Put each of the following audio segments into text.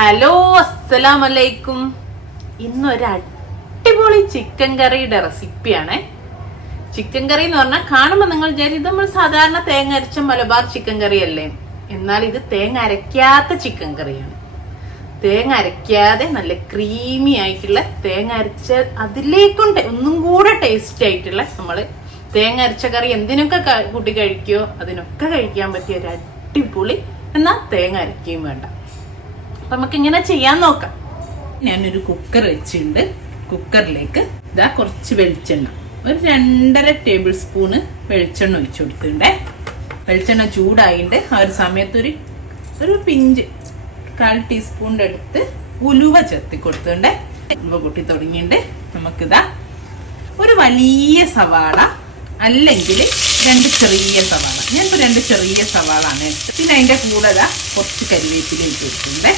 Hello, അസ്സലാമലൈക്കും. ഇന്നൊരു അടിപൊളി ചിക്കൻ കറിയുടെ റെസിപ്പിയാണ്. ചിക്കൻ കറി എന്ന് പറഞ്ഞാൽ കാണുമ്പോൾ നിങ്ങൾ വിചാരിക്കും നമ്മൾ സാധാരണ തേങ്ങ അരച്ച മലബാർ ചിക്കൻ കറി അല്ലേ. എന്നാൽ ഇത് തേങ്ങ അരയ്ക്കാത്ത ചിക്കൻ കറിയാണ്. തേങ്ങ അരയ്ക്കാതെ നല്ല ക്രീമി ആയിട്ടുള്ള തേങ്ങ അരച്ച അതിലേക്കൊണ്ട് ഒന്നും കൂടെ ടേസ്റ്റ് ആയിട്ടുള്ള നമ്മള് തേങ്ങ അരച്ച കറി എന്തിനൊക്കെ കൂട്ടി കഴിക്കുമോ അതിനൊക്കെ കഴിക്കാൻ പറ്റിയ ഒരു അടിപൊളി എന്നാൽ തേങ്ങ അരയ്ക്കുകയും വേണ്ട. അപ്പൊ നമുക്ക് ഇങ്ങനെ ചെയ്യാൻ നോക്കാം. ഞാനൊരു കുക്കർ വെച്ചിട്ടുണ്ട്. കുക്കറിലേക്ക് ഇതാ കുറച്ച് വെളിച്ചെണ്ണ, ഒരു 2.5 ടേബിൾ സ്പൂണ് വെളിച്ചെണ്ണ ഒഴിച്ചു കൊടുത്തിട്ടുണ്ട്. വെളിച്ചെണ്ണ ചൂടായിട്ട് ആ ഒരു സമയത്ത് ഒരു പിഞ്ച് 1/4 ടീസ്പൂണിന്റെ അടുത്ത് ഉലുവ ചേർത്തി കൊടുത്തിട്ടുണ്ട്. ഉലുവ പൊട്ടി തുടങ്ങിയിട്ട് നമുക്കിതാ ഒരു വലിയ സവാള അല്ലെങ്കിൽ 2 ചെറിയ സവാള, ഞാനിപ്പോൾ 2 ചെറിയ സവാളാണ് എടുത്തത്. പിന്നെ അതിൻ്റെ കൂടെ കുറച്ച് കരിവേപ്പില ഇട്ട് കൊടുത്തിട്ടുണ്ട്.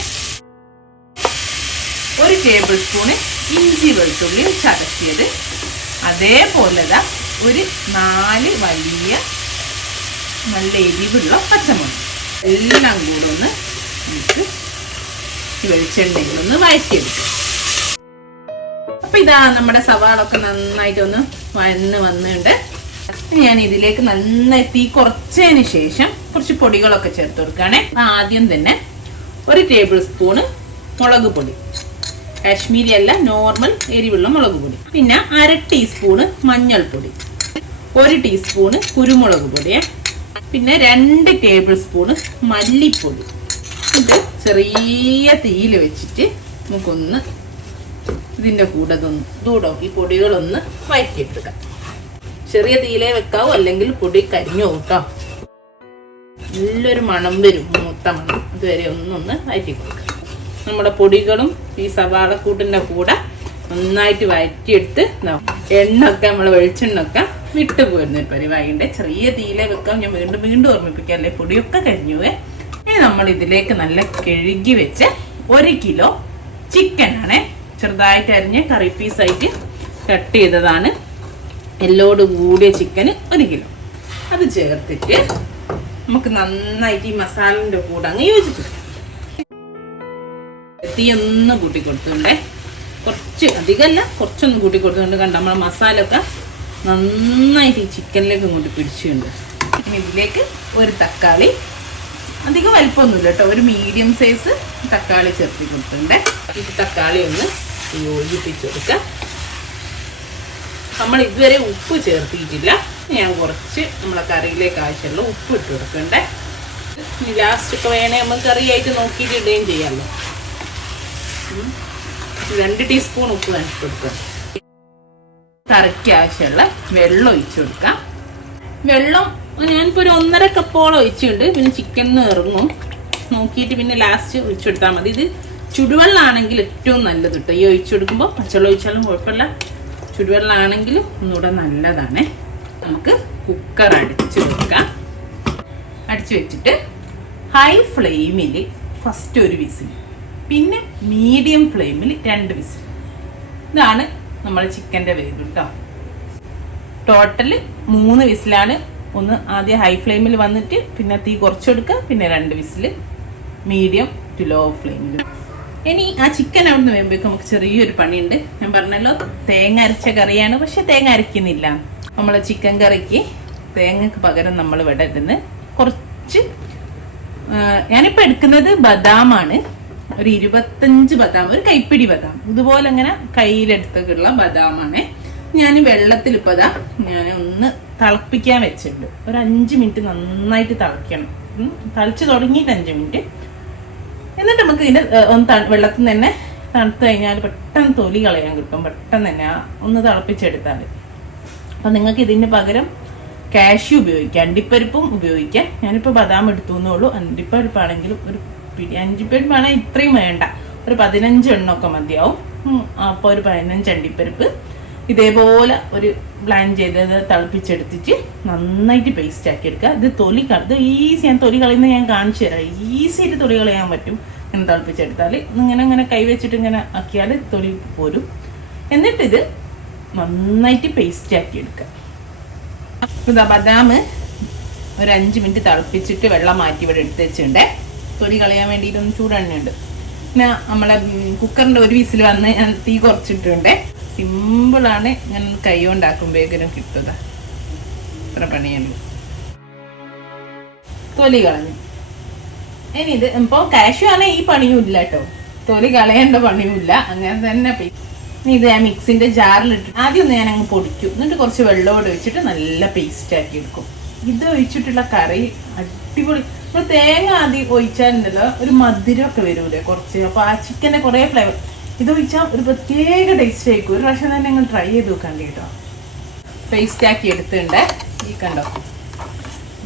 1 ടേബിൾ സ്പൂണ് ഇഞ്ചി വെളുത്തുള്ളി ചതക്കിയത്, അതേപോലെ ഒരു 4 വലിയ നല്ല എരിവുള്ള പച്ചമുളക് എല്ലാം കൂടെ ഒന്ന് നമുക്ക് വെളിച്ചെണ്ണയിലൊന്ന് വഴറ്റിയെടുക്കും. അപ്പൊ ഇതാ നമ്മുടെ സവാളൊക്കെ നന്നായിട്ടൊന്ന് വന്നിട്ടുണ്ട്. ഞാൻ ഇതിലേക്ക് നന്നായി തീ കുറച്ചതിന് ശേഷം കുറച്ച് പൊടികളൊക്കെ ചേർത്ത് കൊടുക്കുകയാണെ. ആദ്യം തന്നെ 1 ടേബിൾ സ്പൂണ് മുളക് പൊടി, കാശ്മീരി അല്ല നോർമൽ എരിവുള്ള മുളക് പൊടി. പിന്നെ 1/2 ടീസ്പൂണ് മഞ്ഞൾപ്പൊടി, 1 ടീസ്പൂണ് കുരുമുളക് പൊടി, പിന്നെ 2 ടേബിൾ സ്പൂണ് മല്ലിപ്പൊടി. ഇത് ചെറിയ തീയിൽ വെച്ചിട്ട് നമുക്കൊന്ന് ഇതിൻ്റെ കൂടെ ഈ പൊടികളൊന്ന് വഴറ്റിയെടുക്കാം. ചെറിയ തീയിലേ വെക്കാവൂ, അല്ലെങ്കിൽ പൊടി കരിഞ്ഞു പോകാം. നല്ലൊരു മണം വരും, മൂത്ത മണം. അതുവരെ ഒന്നൊന്ന് വഴറ്റി കൊടുക്കാം. നമ്മുടെ പൊടികളും ഈ സവാളക്കൂട്ടിൻ്റെ കൂടെ നന്നായിട്ട് വഴറ്റിയെടുത്ത് എണ്ണൊക്കെ നമ്മളെ വെളിച്ചെണ്ണൊക്കെ വിട്ടു പോരുന്ന പരിപാടിയുണ്ട്. ചെറിയ തീയിലേ വെക്കാം. ഞാൻ വീണ്ടും ഓർമ്മിപ്പിക്കാം, അല്ലേ പൊടിയൊക്കെ കരിഞ്ഞു പോവേ. ഇനി നമ്മൾ ഇതിലേക്ക് നല്ല കഴുകി വെച്ച് 1 കിലോ ചിക്കനാണ് ചെറുതായിട്ട് അരിഞ്ഞ് കറി പീസായിട്ട് കട്ട് ചെയ്തതാണ്. എല്ലോട് കൂടിയ ചിക്കന് 1 കിലോ. അത് ചേർത്തിട്ട് നമുക്ക് നന്നായിട്ട് ഈ മസാലൻ്റെ കൂടെ അങ്ങ് യോജിപ്പിക്കാം. തീ ഒന്ന് കൂട്ടി കൊടുത്തുകൊണ്ടേ, കുറച്ച് അധികമല്ല, കുറച്ചൊന്ന് കൂട്ടി കൊടുത്തുകൊണ്ട് കണ്ട നമ്മളെ മസാല ഒക്കെ നന്നായിട്ട് ഈ ചിക്കനിലേക്ക് ഇങ്ങോട്ട് പിടിച്ചിട്ടുണ്ട്. ഇനി ഇതിലേക്ക് 1 തക്കാളി, അധികം വലിപ്പമൊന്നുമില്ല കേട്ടോ, ഒരു മീഡിയം സൈസ് തക്കാളി ചേർത്തി കൊടുത്തിട്ടുണ്ട്. ഈ തക്കാളി ഒന്ന് യോജിപ്പിച്ച് കൊടുക്കാം. നമ്മൾ ഇതുവരെ ഉപ്പ് ചേർത്തിയിട്ടില്ല. ഞാൻ കുറച്ച് നമ്മളെ കറിയിലേക്ക് ആവശ്യമുള്ള ഉപ്പ് ഇട്ട് കൊടുക്കണ്ടേ. ഇനി ലാസ്റ്റ് ഒക്കെ വേണേ നമുക്ക് കറിയായിട്ട് നോക്കിയിട്ട് ഇടുകയും ചെയ്യാമല്ലോ. 2 ടീസ്പൂൺ ഉപ്പ് നനച്ച് കൊടുക്കുക. കറിക്ക് ആവശ്യമുള്ള വെള്ളം ഒഴിച്ചു കൊടുക്കാം. വെള്ളം ഞാനിപ്പോൾ ഒരു 1.5 കപ്പോളം ഒഴിച്ചിട്ടുണ്ട്. പിന്നെ ചിക്കനിന്ന് ഇറങ്ങും നോക്കിയിട്ട് പിന്നെ ലാസ്റ്റ് ഒഴിച്ചു കൊടുത്താൽ മതി. ഇത് ചുടുവെള്ളമാണെങ്കിൽ ഏറ്റവും നല്ലത് കേട്ടോ. ഈ ഒഴിച്ചു കൊടുക്കുമ്പോൾ പച്ചവെള്ളം ഒഴിച്ചാലും കുഴപ്പമില്ല, ചുടുവെള്ളമാണെങ്കിൽ ഒന്നുകൂടെ നല്ലതാണ്. നമുക്ക് കുക്കർ അടിച്ചു വെക്കാം. അടിച്ചു വെച്ചിട്ട് ഹൈ ഫ്ലെയിമിൽ ഫസ്റ്റ് 1 വിസിൽ, പിന്നെ മീഡിയം ഫ്ലെയിമിൽ 2 വിസിൽ. ഇതാണ് നമ്മൾ ചിക്കൻ്റെ വേവ് കേട്ടോ. ടോട്ടൽ 3 വിസിലാണ്. ഒന്ന് ആദ്യം ഹൈ ഫ്ലെയിമിൽ വന്നിട്ട് പിന്നെ തീ കുറച്ചെടുക്കുക, പിന്നെ 2 വിസിൽ മീഡിയം ടു ലോ ഫ്ലെയിമിൽ. ഇനി ആ ചിക്കൻ അവിടെ നിന്ന് വേകുമ്പോഴേക്കും നമുക്ക് ചെറിയൊരു പണിയുണ്ട്. ഞാൻ പറഞ്ഞല്ലോ തേങ്ങ അരച്ച കറിയാണ്, പക്ഷെ തേങ്ങ അരയ്ക്കുന്നില്ല. നമ്മളെ ചിക്കൻ കറിക്ക് തേങ്ങക്ക് പകരം നമ്മൾ ഇവിടെ ഇടുന്ന കുറച്ച്, ഞാനിപ്പോൾ എടുക്കുന്നത് ബദാമാണ്. ഒരു 25 ബദാം, ഒരു കൈപ്പിടി ബദാം, ഇതുപോലെ അങ്ങനെ കയ്യിലെടുത്തുള്ള ബദാമാണ്. ഞാൻ വെള്ളത്തിൽ ഇപ്പോൾ ഞാൻ ഒന്ന് തിളപ്പിക്കാൻ വെച്ചിട്ടുണ്ട്. ഒരു 5 മിനിറ്റ് നന്നായിട്ട് തിളയ്ക്കണം. തിളച്ച് തുടങ്ങിയിട്ട് 5 മിനിറ്റ്. എന്നിട്ട് നമുക്ക് ഇതിൻ്റെ വെള്ളത്തിൽ നിന്ന് തന്നെ തണുത്ത് കഴിഞ്ഞാൽ പെട്ടെന്ന് തൊലി കളയാൻ കിട്ടും. പെട്ടെന്ന് തന്നെ ഒന്ന് തിളപ്പിച്ചെടുത്താൽ. അപ്പം നിങ്ങൾക്ക് ഇതിന് പകരം കാഷ്യൂ ഉപയോഗിക്കാം, അണ്ടിപ്പരിപ്പും ഉപയോഗിക്കാം. ഞാനിപ്പോൾ ബദാം എടുത്തു എന്നുള്ളൂ. അണ്ടിപ്പരിപ്പാണെങ്കിലും ഒരു 5 പരിപ്പാണെങ്കിൽ ഇത്രയും വേണ്ട, ഒരു 15 എണ്ണമൊക്കെ മതിയാവും. അപ്പോൾ ഒരു 15 അണ്ടിപ്പരിപ്പ് ഇതേപോലെ ഒരു ബ്ലാൻഡ് ചെയ്തത് തിളപ്പിച്ചെടുത്തിട്ട് നന്നായിട്ട് പേസ്റ്റ് ആക്കി എടുക്കുക. ഇത് ഇത് ഈസിയാണ് തൊലി കളയുന്നത്. ഞാൻ കാണിച്ചു തരാം. ഈസിയായിട്ട് തൊലി കളയാൻ പറ്റും. ഇങ്ങനെ തിളപ്പിച്ചെടുത്താൽ ഇങ്ങനെ കൈവച്ചിട്ട് ഇങ്ങനെ ആക്കിയാൽ തൊലി പോരും. എന്നിട്ടിത് നന്നായിട്ട് പേസ്റ്റ് ആക്കി എടുക്കുക. ഇതാ ബദാം ഒരു 5 മിനിറ്റ് തിളപ്പിച്ചിട്ട് വെള്ളം മാറ്റി ഇവിടെ എടുത്ത് വെച്ചിട്ടുണ്ട്. തൊലി കളയാൻ വേണ്ടിയിട്ടൊന്ന് ചൂടെണ്ണയുണ്ട്. പിന്നെ നമ്മളെ കുക്കറിൻ്റെ ഒരു വിസിൽ വന്ന് ഞാൻ തീ കുറച്ചിട്ടുണ്ട്. സിമ്പിളാണ്, ഇങ്ങനെ കൈ കൊണ്ടാക്കുമ്പോഴേക്കും കിട്ടുക. ഇത്ര പണിയുള്ളൂ. തൊലി കളഞ്ഞു. ഇനി ഇത് ഇപ്പോൾ കാഷ്യൂ ആണ്, ഈ പണിയും ഇല്ല കേട്ടോ, തൊലി കളയേണ്ട പണിയും ഇല്ല. അങ്ങനെ തന്നെ ഇനി ഇത് ഞാൻ മിക്സിൻ്റെ ജാറിലിട്ട് ആദ്യം ഒന്ന് ഞാൻ അങ്ങ് പൊടിക്കും. എന്നിട്ട് കുറച്ച് വെള്ളമോട് ഒഴിച്ചിട്ട് നല്ല പേസ്റ്റ് ആക്കി എടുക്കും. ഇത് ഒഴിച്ചിട്ടുള്ള കറി അടിപൊളി. നമ്മൾ തേങ്ങ ആദ്യം ഒഴിച്ചാലുണ്ടല്ലോ ഒരു മധുരമൊക്കെ വരൂലേ കുറച്ച്. അപ്പോൾ ആ ചിക്കൻ്റെ കുറേ ഫ്ലേവർ. ഇത് ഒഴിച്ചാൽ ഒരു പ്രത്യേക ടേസ്റ്റ് ആയിരിക്കും. ഒരു പ്രാവശ്യം തന്നെ നിങ്ങൾ ട്രൈ ചെയ്ത് നോക്കാണ്ട് കേട്ടോ. പേസ്റ്റ് ആക്കി എടുത്തിട്ടുണ്ട്. ഈ കണ്ടോ,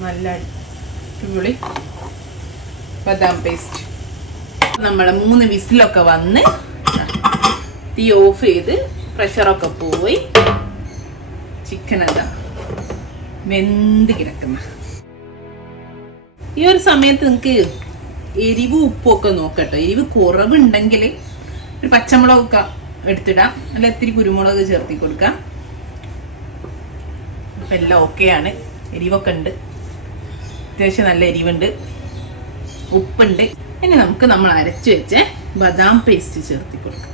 നല്ല അടിപൊളി ബദാം പേസ്റ്റ്. നമ്മളെ 3 വിസിലൊക്കെ വന്ന് തീ ഓഫ് ചെയ്ത് പ്രഷറൊക്കെ പോയി ചിക്കൻ എന്താ വെന്ത് കിടക്കുന്ന. ഈ ഒരു സമയത്ത് നിങ്ങൾക്ക് എരിവ് ഉപ്പൊക്കെ നോക്കട്ടോ. എരിവ് കുറവുണ്ടെങ്കിൽ ഒരു പച്ചമുളകൊക്കെ എടുത്തിടാം, അല്ല ഇത്തിരി കുരുമുളക് ചേർത്തി കൊടുക്കാം. അപ്പം എല്ലാം ഓക്കെയാണ്. എരിവൊക്കെ ഉണ്ട്, അത്യാവശ്യം നല്ല എരിവുണ്ട്, ഉപ്പുണ്ട്. ഇനി നമുക്ക് നമ്മൾ അരച്ച് വെച്ച ബദാം പേസ്റ്റ് ചേർത്തി കൊടുക്കാം.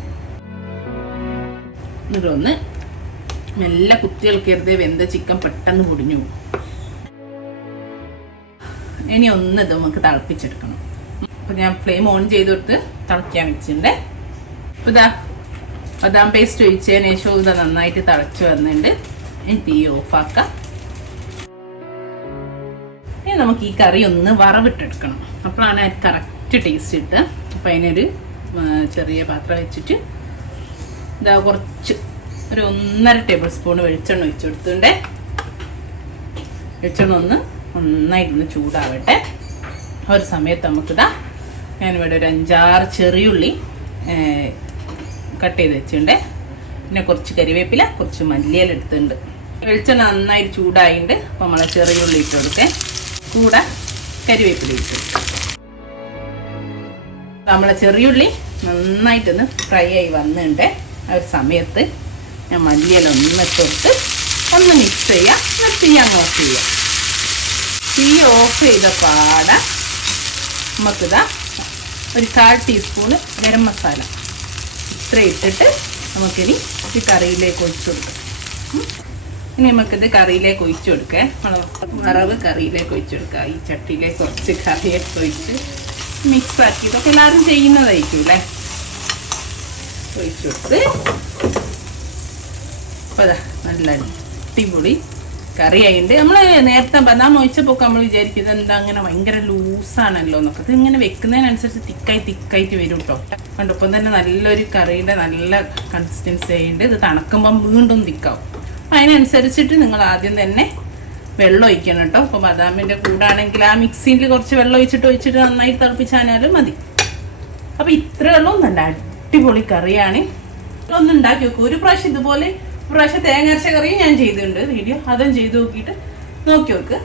എന്നിട്ടൊന്ന് മെല്ലെ കുത്തികൾക്കരുത്, വെന്ത ചിക്കൻ പെട്ടെന്ന് പൊടിഞ്ഞു പോകും. ഇനി ഒന്ന് ഇത് നമുക്ക് തിളപ്പിച്ചെടുക്കണം. അപ്പം ഞാൻ ഫ്ലെയിം ഓൺ ചെയ്ത് കൊടുത്ത് തിളയ്ക്കാൻ വെച്ചിട്ടുണ്ട്. അപ്പോൾ ഇതാ ബദാം പേസ്റ്റ് ഒഴിച്ചതിന് ശേഷം ഇത് നന്നായിട്ട് തിളച്ച് വന്നിട്ടുണ്ട്. ഇനി തീ ഓഫാക്കാം. ഇനി നമുക്ക് ഈ കറി ഒന്ന് വറവിട്ടെടുക്കണം. അപ്പോഴാണ് അത് കറക്റ്റ് ടേസ്റ്റ് കിട്ടുക. അപ്പം അതിനൊരു ചെറിയ പാത്രം വെച്ചിട്ട് ഇതാ കുറച്ച് ഒരു 1.5 ടേബിൾ സ്പൂൺ വെളിച്ചെണ്ണ ഒഴിച്ചു കൊടുത്തിട്ടുണ്ട്. വെളിച്ചെണ്ണ ഒന്ന് നന്നായിട്ടൊന്ന് ചൂടാവട്ടെ. ആ ഒരു സമയത്ത് നമുക്കിതാ ഞാനിവിടെ ഒരു 5-6 ചെറിയുള്ളി കട്ട് ചെയ്ത് വെച്ചിട്ടുണ്ട്. പിന്നെ കുറച്ച് കരിവേപ്പില, കുറച്ച് മല്ലിയില എടുത്തിട്ടുണ്ട്. വെളിച്ചെണ്ണ നന്നായിട്ട് ചൂടായിട്ടുണ്ട്. അപ്പോൾ നമ്മളെ ചെറിയുള്ളി ഇട്ട് കൊടുക്കുക, കൂടെ കരിവേപ്പില ഇട്ട് കൊടുക്കുക. നമ്മളെ ചെറിയുള്ളി നന്നായിട്ടൊന്ന് ഫ്രൈ ആയി വന്നിട്ടുണ്ട്. ആ ഒരു സമയത്ത് ഞാൻ മല്ലിയില ഒന്ന് ഇട്ട് ഒന്ന് മിക്സ് ചെയ്യുക. എന്നിട്ട് തീ അങ്ങ് ഓഫ് ചെയ്യുക. തീ ഓഫ് ചെയ്ത പാടെ നമുക്കിതാ ഒരു 1/4 ടീസ്പൂണ് ഗരം മസാല ഇത്ര ഇട്ടിട്ട് നമുക്കിനി ഈ കറിയിലേക്ക് ഒഴിച്ചു കൊടുക്കാം. ഇനി നമുക്കിത് കറിയിലേക്ക് ഒഴിച്ചു കൊടുക്കാം. വറവ് കറിയിലേക്ക് ഒഴിച്ചു കൊടുക്കുക. ഈ ചട്ടിയിലേക്ക് കുറച്ച് കറിയൊക്കെ ഒഴിച്ച് മിക്സ് ആക്കി, ഇതൊക്കെ എല്ലാവരും ചെയ്യുന്നതായിരിക്കും അല്ലേ. ഒഴിച്ചു കൊടുത്ത് അപ്പോൾ അതാ നല്ല അടിപൊളി കറി ആയിട്ട്. നമ്മൾ നേരത്തെ ബദാം ഒഴിച്ചപ്പോൾ നമ്മൾ വിചാരിക്കുന്നത് എന്താ അങ്ങനെ ഭയങ്കര ലൂസാണല്ലോ എന്നൊക്കെ. ഇത് ഇങ്ങനെ വെക്കുന്നതിനനുസരിച്ച് തിക്കായിട്ട് വരും കേട്ടോ. കണ്ടൊപ്പം തന്നെ നല്ലൊരു കറിയുടെ നല്ല കൺസിസ്റ്റൻസി ആയിട്ട്. ഇത് തണുക്കുമ്പം വീണ്ടും തിക്കാവും. അപ്പം അതിനനുസരിച്ചിട്ട് നിങ്ങൾ ആദ്യം തന്നെ വെള്ളം ഒഴിക്കണം കേട്ടോ. അപ്പോൾ ബദാമിൻ്റെ കൂടാണെങ്കിൽ ആ മിക്സിയിൽ കുറച്ച് വെള്ളം ഒഴിച്ചിട്ട് നന്നായി തിളപ്പിച്ചാലും മതി. അപ്പോൾ ഇത്രയേ ഉള്ളൂ. നല്ല അടിപൊളി കറിയാണ്. ഒന്ന് ഉണ്ടാക്കി വെക്കും. ഒരു പ്രാവശ്യം ഇതുപോലെ പ്രാവശ്യം തേങ്ങ അരച്ച കറിയും ഞാൻ ചെയ്തിട്ടുണ്ട് വീഡിയോ. അതും ചെയ്ത് നോക്കിയിട്ട് നോക്കി നോക്ക്.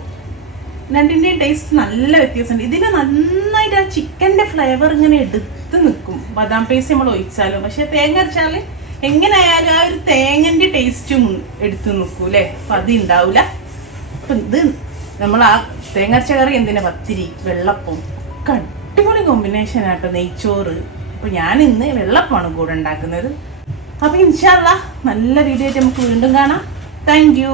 രണ്ടിൻ്റെയും ടേസ്റ്റ് നല്ല വ്യത്യാസമുണ്ട്. ഇതിന് നന്നായിട്ട് ആ ചിക്കൻ്റെ ഫ്ലേവർ ഇങ്ങനെ എടുത്ത് നിൽക്കും ബദാം പേസ്റ്റ് നമ്മൾ ഒഴിച്ചാലും. പക്ഷെ തേങ്ങ അരച്ചാൽ എങ്ങനെയായാലും ആ ഒരു തേങ്ങൻ്റെ ടേസ്റ്റും എടുത്ത് നിൽക്കും അല്ലേ. അപ്പം അത് ഉണ്ടാവില്ല. അപ്പം ഇത് നമ്മൾ ആ തേങ്ങ അരച്ച കറി എന്തിനാ പത്തിരി വെള്ളപ്പം ഒക്കെ അടിപൊളി കോമ്പിനേഷൻ ആട്ടോ. നെയ്ച്ചോറ്. അപ്പം ഞാൻ ഇന്ന് വെള്ളപ്പമാണ് കൂടെ ഉണ്ടാക്കുന്നത്. അപ്പോൾ ഇൻഷാ അല്ലാഹ് നല്ല വീഡിയോ ആയിട്ട് നമുക്ക് വീണ്ടും കാണാം. Thank you.